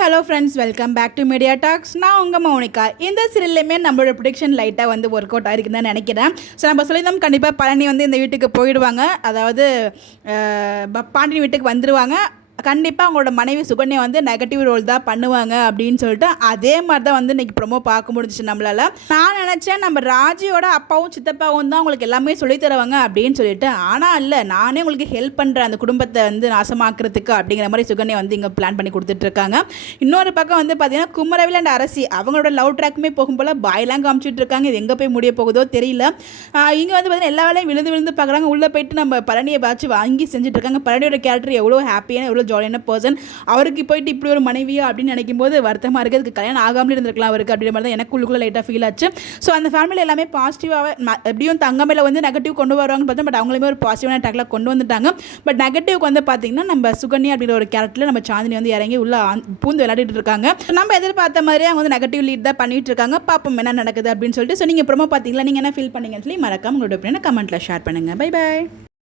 Hello friends, welcome back to Media Talks. நான் உங்கள் மௌனிகா. இந்த சீரியல்லையுமே நம்மளோட ப்ரொடிக்ஷன் லைட்டாக வந்து ஒர்க் அவுட் ஆகிருக்குன்னு தான் நினைக்கிறேன். ஸோ நம்ம சொல்லியிருந்தோம் கண்டிப்பாக பழனி வந்து இந்த வீட்டுக்கு போயிடுவாங்க, அதாவது பாண்டியன் வீட்டுக்கு வந்துடுவாங்க. கண்டிப்பாக அவங்களோட மனைவி சுகன்யா வந்து நெகட்டிவ் ரோல் தான் பண்ணுவாங்க அப்படின்னு சொல்லிட்டு அதே மாதிரி தான் வந்து இன்றைக்கி ப்ரொமோ பார்க்க முடிஞ்சிச்சு நம்மளால். நான் நினச்சேன் நம்ம ராஜியோட அப்பாவும் சித்தப்பாவும் தான் உங்களுக்கு எல்லாமே சொல்லித் தருவாங்க அப்படின்னு சொல்லிட்டு. ஆனால் இல்லை, நானே உங்களுக்கு ஹெல்ப் பண்ணுறேன் அந்த குடும்பத்தை வந்து நாசமாக்குறதுக்கு அப்படிங்கிற மாதிரி சுகன்யா வந்து இங்கே பிளான் பண்ணி கொடுத்துட்ருக்காங்க. இன்னொரு பக்கம் வந்து பார்த்தீங்கன்னா குமரவேல் அண்ட் அரசி அவங்களோட லவ் ட்ராக்குமே போகும்போல் பாயெல்லாம் காமிச்சிட்டு இருக்காங்க. இது எங்கே போய் முடிய போகுதோ தெரியல. இங்கே வந்து பார்த்தீங்கன்னா எல்லா வேலையும் விழுந்து பார்க்குறாங்க. உள்ளே போயிட்டு நம்ம பழனியை பாச்சு வாங்கி செஞ்சுட்ருக்காங்க. பழனியோட கேரக்டர் எவ்வளோ ஹாப்பியான எவ்வளோ ஜாலியான பர்சன். அவருக்கு போயிட்டு இப்படி ஒரு மனைவியா அப்படின்னு நினைக்கும் போது வருத்தமாக இருக்குது. அதுக்கு கல்யாணம் ஆகாமலே இருந்திருக்கலாம் அவருக்கு அப்படின்ற மாதிரி தான் எனக்கு உள்ளுக்குள்ளே லைட்டாக ஃபீல் ஆச்சு. ஸோ அந்த ஃபேமிலி எல்லாமே பாசிட்டிவாக எப்படியும் தங்கமையில் வந்து நெகட்டிவ் கொண்டு வருவாங்கன்னு பார்த்தோம். பட் அவங்களுமே ஒரு பாசிட்டிவான அட்டாக்ல கொண்டு வந்துட்டாங்க. பட் நெகட்டிவ்க்கு வந்து பார்த்தீங்கன்னா நம்ம சுகன்யா அப்படிங்கிற ஒரு கேரக்டரில் நம்ம சாந்தினி வந்து இறங்கி உள்ள பூந்து விளையாடிட்டு இருக்காங்க. நம்ம எதிர்பார்த்த மாதிரியே அவங்க வந்து நெகட்டிவ் லீட் தான் பண்ணிட்டு இருக்காங்க. பாப்போம் என்ன நடக்குது அப்படின்னு சொல்லிட்டு. ஸோ நீங்கள் ப்ரோமோ பார்த்தீங்களா, நீங்கள் என்ன ஃபீல் பண்ணீங்கன்னு சொல்லி மறக்காம உங்களோட கமெண்ட்டில் ஷேர் பண்ணுங்கள். Bye by.